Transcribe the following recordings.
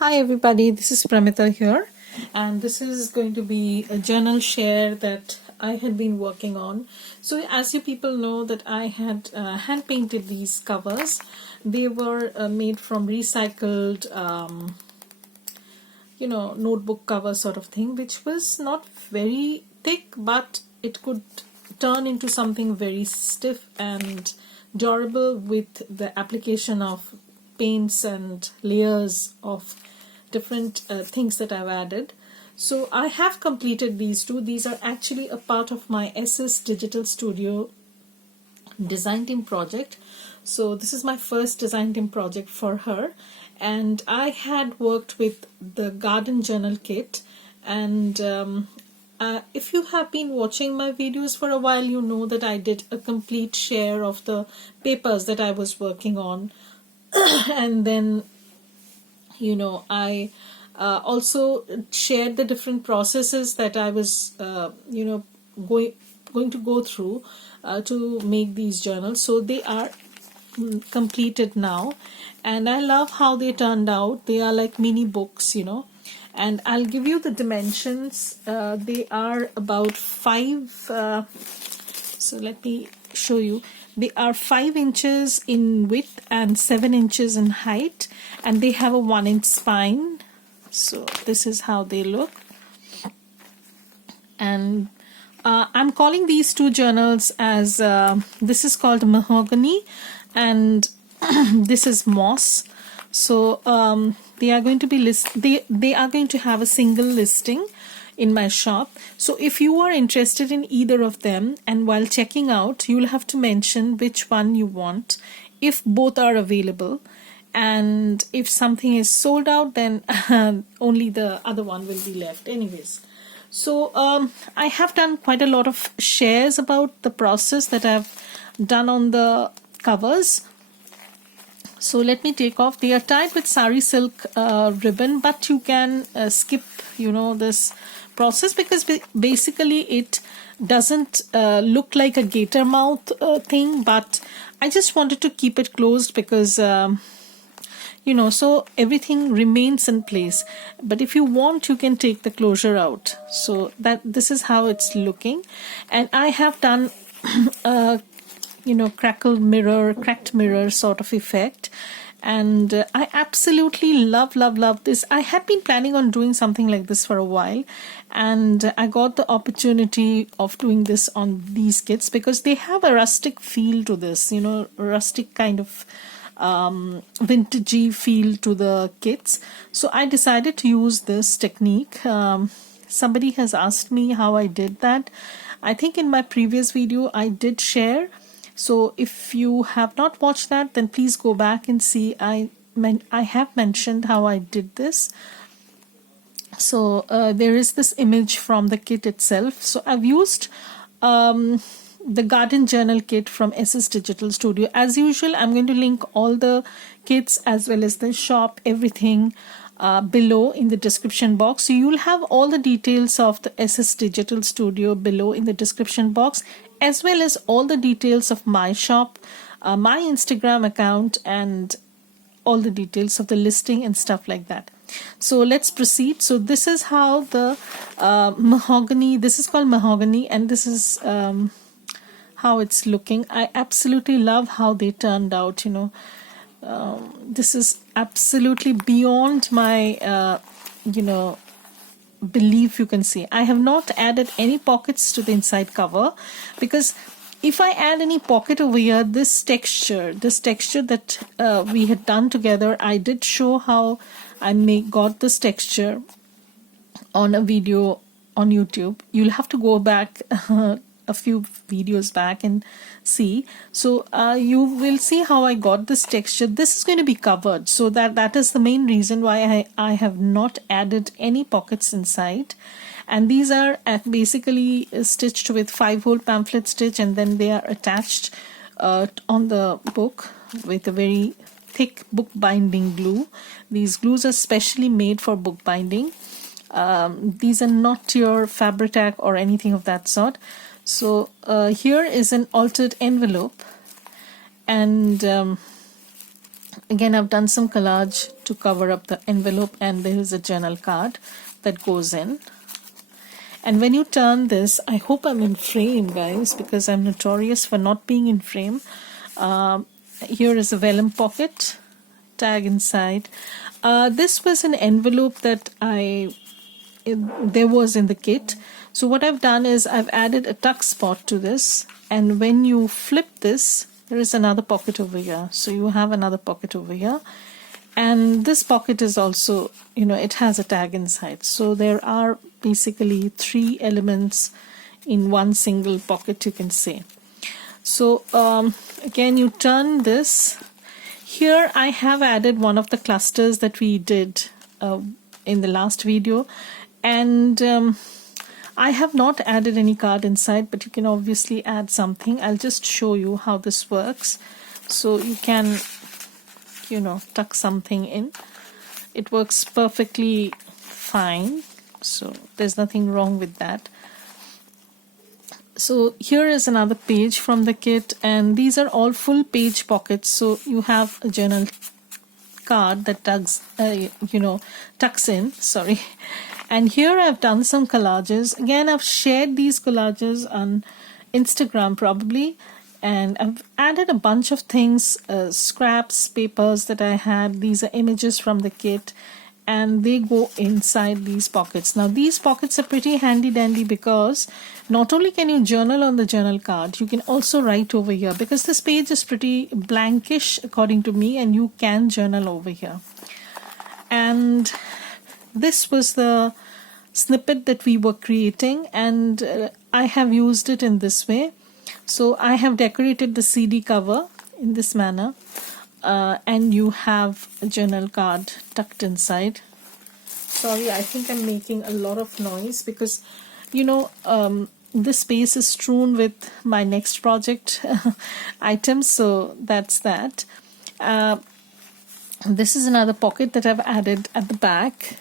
Hi everybody, this is Pramita here, and this is going to be a journal share that I had been working on. So as you people know that I had hand painted these covers. They were made from recycled notebook cover sort of thing, which was not very thick, but it could turn into something very stiff and durable with the application of paints and layers of different things that I've added. So I have completed these two. These are actually a part of my SS Digital Studio design team project. So this is my first design team project for her, and I had worked with the garden journal kit. And if you have been watching my videos for a while, you know that I did a complete share of the papers that I was working on. And then I also shared the different processes that I was going to go through to make these journals. So they are completed now, and I love how they turned out. They are like mini books, and I'll give you the dimensions. They are about 5 so let me show you. They are 5 inches in width and 7 inches in height, and they have a 1-inch spine. So this is how they look. And I'm calling these two journals as this is called Mahogany, and this is Moss. So they are going to be they are going to have a single listing in my shop. So if you are interested in either of them, and while checking out, you'll have to mention which one you want, if both are available. And if something is sold out, then only the other one will be left anyways. So I have done quite a lot of shares about the process that I've done on the covers. So let me take off. They are tied with sari silk ribbon, but you can skip this process, because basically it doesn't look like a gator mouth thing, but I just wanted to keep it closed because so everything remains in place. But if you want, you can take the closure out. So this is how it's looking. And I have done cracked mirror sort of effect, and I absolutely love this. I had been planning on doing something like this for a while, and I got the opportunity of doing this on these kits because they have a rustic feel to this, rustic kind of vintagey feel to the kits. So I decided to use this technique. Somebody has asked me how I did that. I think in my previous video I did share. So if you have not watched that, then please go back and see. I have mentioned how I did this. So there is this image from the kit itself. So I've used the garden journal kit from SS Digital Studio. As usual, I'm going to link all the kits as well as the shop, everything below in the description box. So you'll have all the details of the SS Digital Studio below in the description box, as well as all the details of my shop, my Instagram account, and all the details of the listing and stuff like that. So let's proceed. So this is how the mahogany, this is called mahogany, and this is how it's looking. I absolutely love how they turned out. This is absolutely beyond my belief, you can see. I have not added any pockets to the inside cover, because if I add any pocket over here, this texture that we had done together, I did show how I got this texture on a video on YouTube. You'll have to go back a few videos back and see. So you will see how I got this texture. This is going to be covered, so that is the main reason why I have not added any pockets inside. And these are basically stitched with 5-hole pamphlet stitch, and then they are attached on the book with a very thick book binding glue. These glues are specially made for book binding. These are not your Fabri-Tac or anything of that sort. So here is an altered envelope, and Again, I've done some collage to cover up the envelope, and there is a journal card that goes in. And when you turn this, I hope I'm in frame, guys, because I'm notorious for not being in frame. Here is a vellum pocket, tag inside. This was an envelope that there was in the kit. So what I've done is I've added a tuck spot to this, and when you flip this, there is another pocket over here. So you have another pocket over here, and this pocket is also, it has a tag inside. So there are basically 3 elements in one single pocket, you can say. So again, you turn this. Here I have added one of the clusters that we did in the last video, and I have not added any card inside, but you can obviously add something. I'll just show you how this works. So you can, tuck something in. It works perfectly fine. So there's nothing wrong with that. So here is another page from the kit, and these are all full page pockets. So you have a journal card that tucks in, sorry. And here I've done some collages. Again, I've shared these collages on Instagram probably, and I've added a bunch of things, scraps, papers that I had. These are images from the kit, and they go inside these pockets. Now these pockets are pretty handy dandy because not only can you journal on the journal card, you can also write over here, because this page is pretty blankish according to me, and you can journal over here. And this was the snippet that we were creating, and I have used it in this way. So I have decorated the CD cover in this manner, and you have a journal card tucked inside. Sorry, I think I'm making a lot of noise because this space is strewn with my next project items, so that's that. This is another pocket that I've added at the back.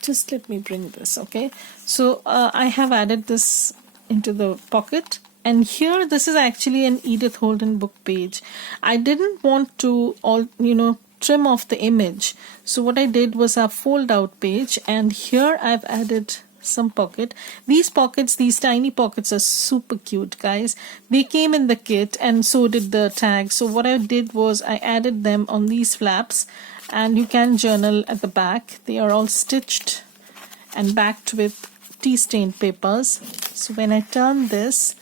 Just let me bring this, okay? So I have added this into the pocket, and here this is actually an Edith Holden book page. I didn't want to trim off the image, so what I did was a fold out page, and here I've added some pocket. These pockets, these tiny pockets, are super cute, guys. They came in the kit, and so did the tag. So what I did was I added them on these flaps, and you can journal at the back. They are all stitched and backed with tea stained papers. So when I turn this,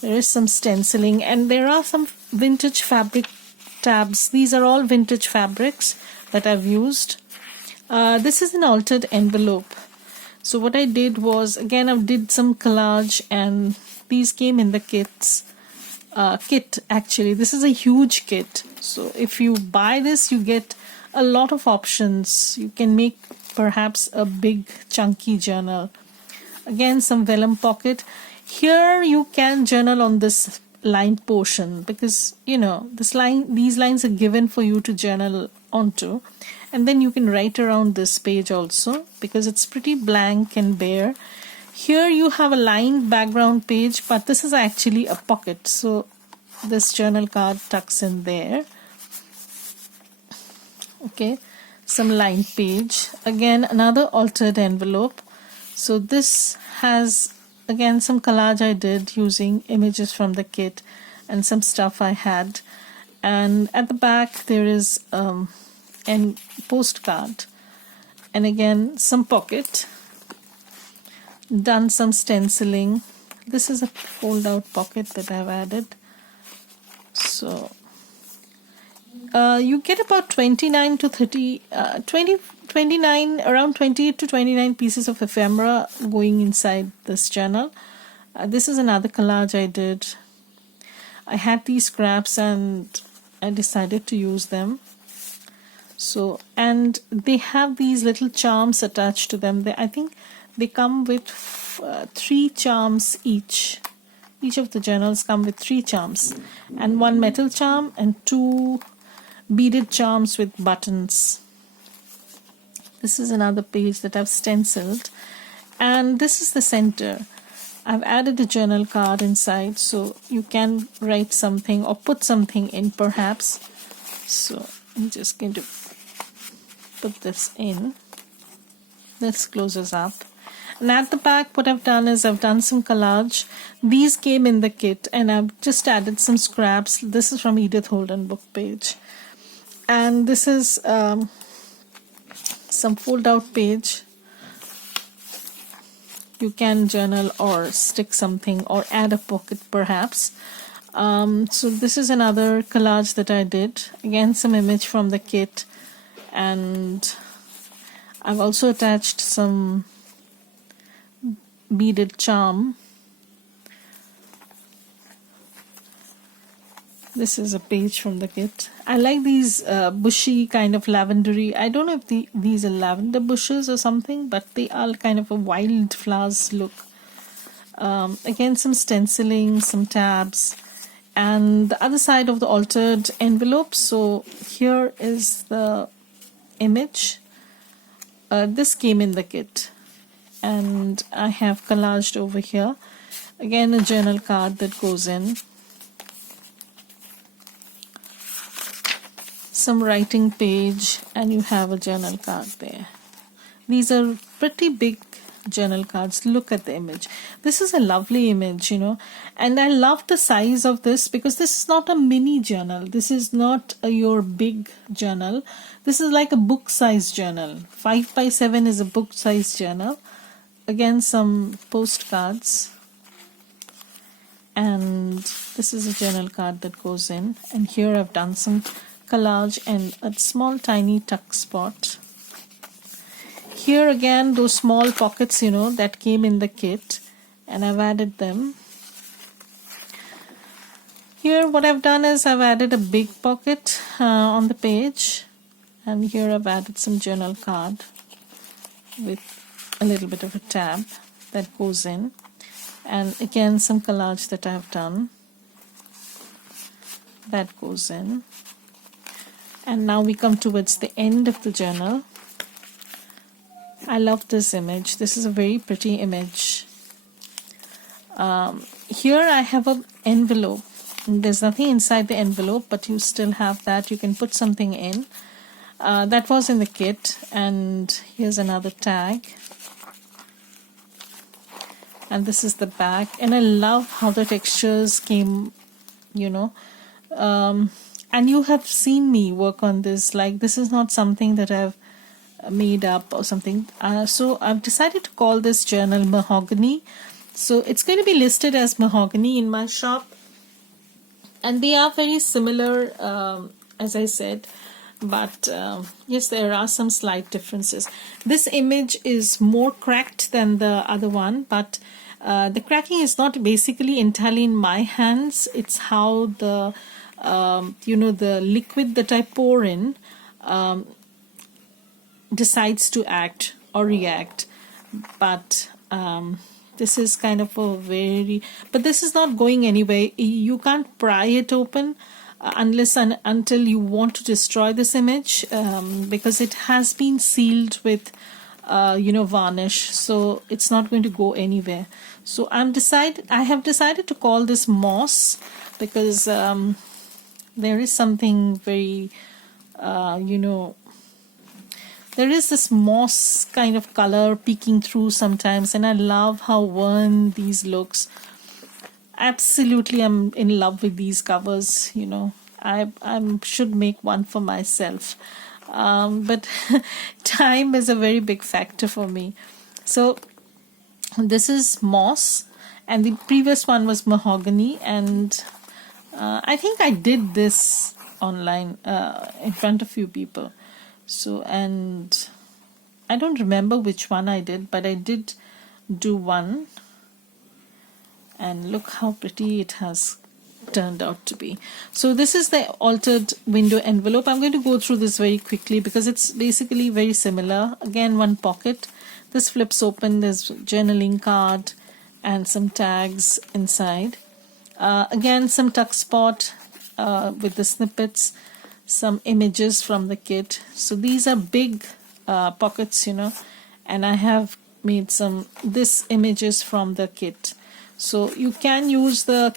there is some stenciling, and there are some vintage fabric tabs. These are all vintage fabrics that I've used. This is an altered envelope. So what I did was, again, I did some collage, and these came in the kit actually. This is a huge kit. So if you buy this, you get a lot of options. You can make perhaps a big chunky journal. Again, some vellum pocket. Here you can journal on this lined portion, because these lines are given for you to journal onto, and then you can write around this page also, because it's pretty blank and bare. Here you have a lined background page, but this is actually a pocket, so this journal card tucks in there. Okay, some lined page. Again, another altered envelope. So this has, again, some collage I did using images from the kit and some stuff I had. And at the back there is a postcard, and again some pocket. Done some stenciling. This is a fold out pocket that I've added. So you get about 29 to 30, 29, around 28 to 29 pieces of ephemera going inside this journal. This is another collage I did. I had these scraps and I decided to use them. So, and they have these little charms attached to them. I think they come with 3 charms each. Each of the journals come with 3 charms, and 1 metal charm and 2 beaded charms with buttons. This is another page that I've stenciled, and this is the center. I've added a journal card inside, so you can write something or put something in perhaps. So I'm just going to put this in. This closes up. And at the back, what I've done is I've done some collage. These came in the kit, and I've just added some scraps. This is from Edith Holden book page. And this is some fold-out page. You can journal or stick something or add a pocket perhaps. So this is another collage that I did. Again, some image from the kit. And I've also attached some beaded charm. This is a page from the kit. I like these bushy kind of lavendery. I don't know if these are lavender bushes or something, but they are kind of a wildflowers look. Again, some stenciling, some tabs, and the other side of the altered envelope. So here is the image. This came in the kit, and I have collaged over here. Again, a journal card that goes in. Some writing page, and you have a journal card there. These are pretty big journal cards. Look at the image. This is a lovely image, you know, and I love the size of this because this is not a mini journal. This is not your big journal. This is like a book size journal. 5x7 is a book size journal. Again, some postcards, and this is a journal card that goes in, and here I've done some collage and a small tiny tuck spot. Here again, those small pockets, you know, that came in the kit, and I've added them. Here what I've done is I've added a big pocket on the page, and here I've added some journal card with a little bit of a tab that goes in, and again some collage that I've done that goes in. And now we come towards the end of the journal. I love this image. This is a very pretty image. Here I have an envelope. There's nothing inside the envelope, but you still have that. You can put something in. That was in the kit. And here's another tag. And this is the back. And I love how the textures came, you know. And you have seen me work on this. Like, this is not something that I've made up or something. So I've decided to call this journal Mahogany. So it's going to be listed as Mahogany in my shop. And they are very similar, as I said. But yes, there are some slight differences. This image is more cracked than the other one. But the cracking is not basically entirely in my hands. It's how the you know, the liquid that I pour in decides to act or react. But this is kind of a very, but this is not going anywhere. You can't pry it open unless and until you want to destroy this image, because it has been sealed with you know, varnish, so it's not going to go anywhere. So I have decided to call this moss because there is something very, you know, there is this moss kind of color peeking through sometimes, and I love how worn these looks. Absolutely, I'm in love with these covers, you know. I should make one for myself. But time is a very big factor for me. So this is moss, and the previous one was mahogany, and I think I did this online in front of a few people. So, and I don't remember which one I did, but I did do one, and look how pretty it has turned out to be. So this is the altered window envelope. I'm going to go through this very quickly because it's basically very similar. Again, one pocket. This flips open. There's journaling card and some tags inside. Again, some tuck spot with the snippets, some images from the kit. So these are big pockets, you know, and I have made this images from the kit. So you can use the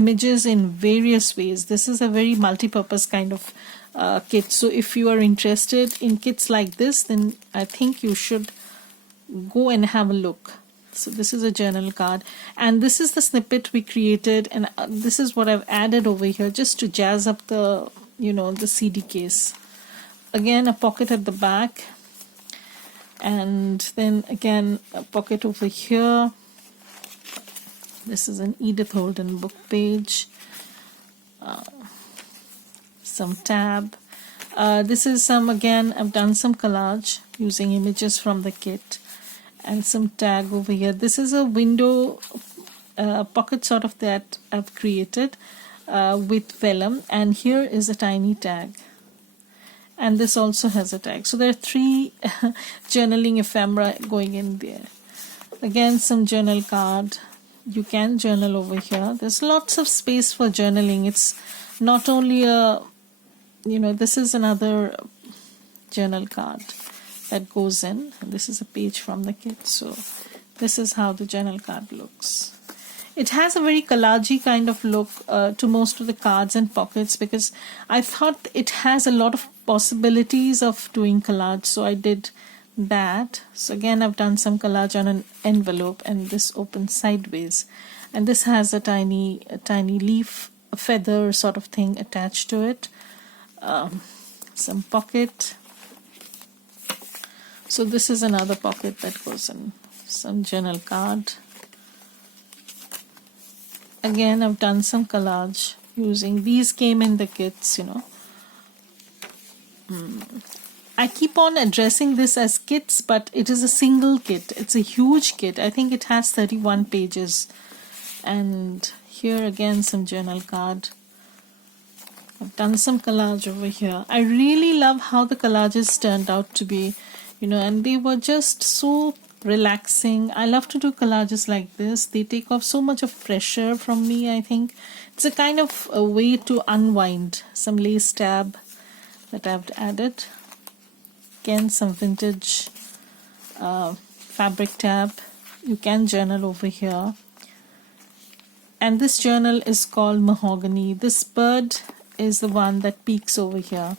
images in various ways. This is a very multi-purpose kind of kit. So if you are interested in kits like this, then I think you should go and have a look. So this is a journal card, and this is the snippet we created, and this is what I've added over here just to jazz up the, you know, the CD case. Again, a pocket at the back, and then again a pocket over here. This is an Edith Holden book page. Some tab. This is some, again, I've done some collage using images from the kit, and some tag over here. This is a window pocket sort of that I've created with vellum, and here is a tiny tag, and this also has a tag. So there are 3 journaling ephemera going in there. Again, some journal card. You can journal over here. There's lots of space for journaling. It's not only a, you know, this is another journal card that goes in. This is a page from the kit. So this is how the journal card looks. It has a very collagey kind of look to most of the cards and pockets, because I thought it has a lot of possibilities of doing collage, so I did that. So again, I've done some collage on an envelope, and this opens sideways, and this has a tiny leaf, a feather sort of thing attached to it. Some pocket. So this is another pocket that goes in. Some journal card. Again, I've done some collage using, these came in the kits, you know. I keep on addressing this as kits, but it is a single kit. It's a huge kit. I think it has 31 pages. And here again, some journal card. I've done some collage over here. I really love how the collages turned out to be, you know, and they were just so relaxing. I love to do collages like this. They take off so much of pressure from me, I think. It's a kind of a way to unwind. Some lace tab that I've added. Again, some vintage fabric tab. You can journal over here. And this journal is called Mahogany. This bird is the one that peeks over here.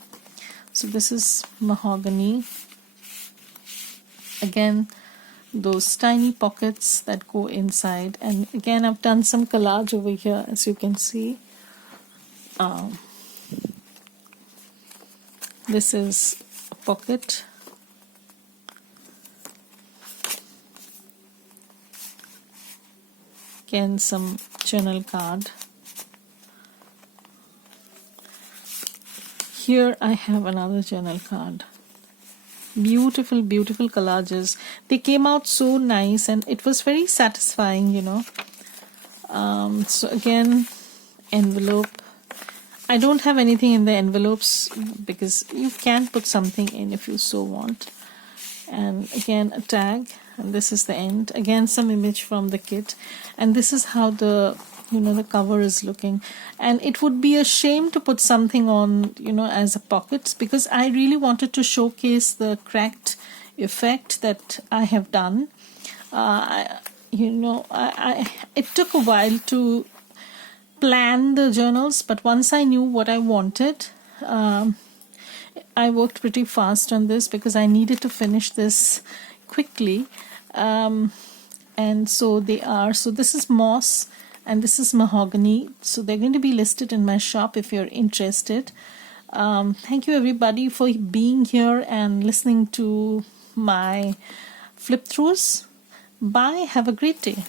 So this is Mahogany. Again, those tiny pockets that go inside, and again I've done some collage over here, as you can see. This is a pocket. Again, some journal card. Here I have another journal card. Beautiful, beautiful collages. They came out so nice, and it was very satisfying, you know. So again, envelope. I don't have anything in the envelopes because you can put something in if you so want. And again, a tag, and this is the end. Again, some image from the kit, and this is how the, you know, the cover is looking. And it would be a shame to put something on, you know, as a pocket, because I really wanted to showcase the cracked effect that I have done. It took a while to plan the journals, but once I knew what I wanted, I worked pretty fast on this because I needed to finish this quickly. And so they are. So this is moss, and this is mahogany. So they're going to be listed in my shop if you're interested. Thank you everybody for being here and listening to my flip throughs. Bye. Have a great day.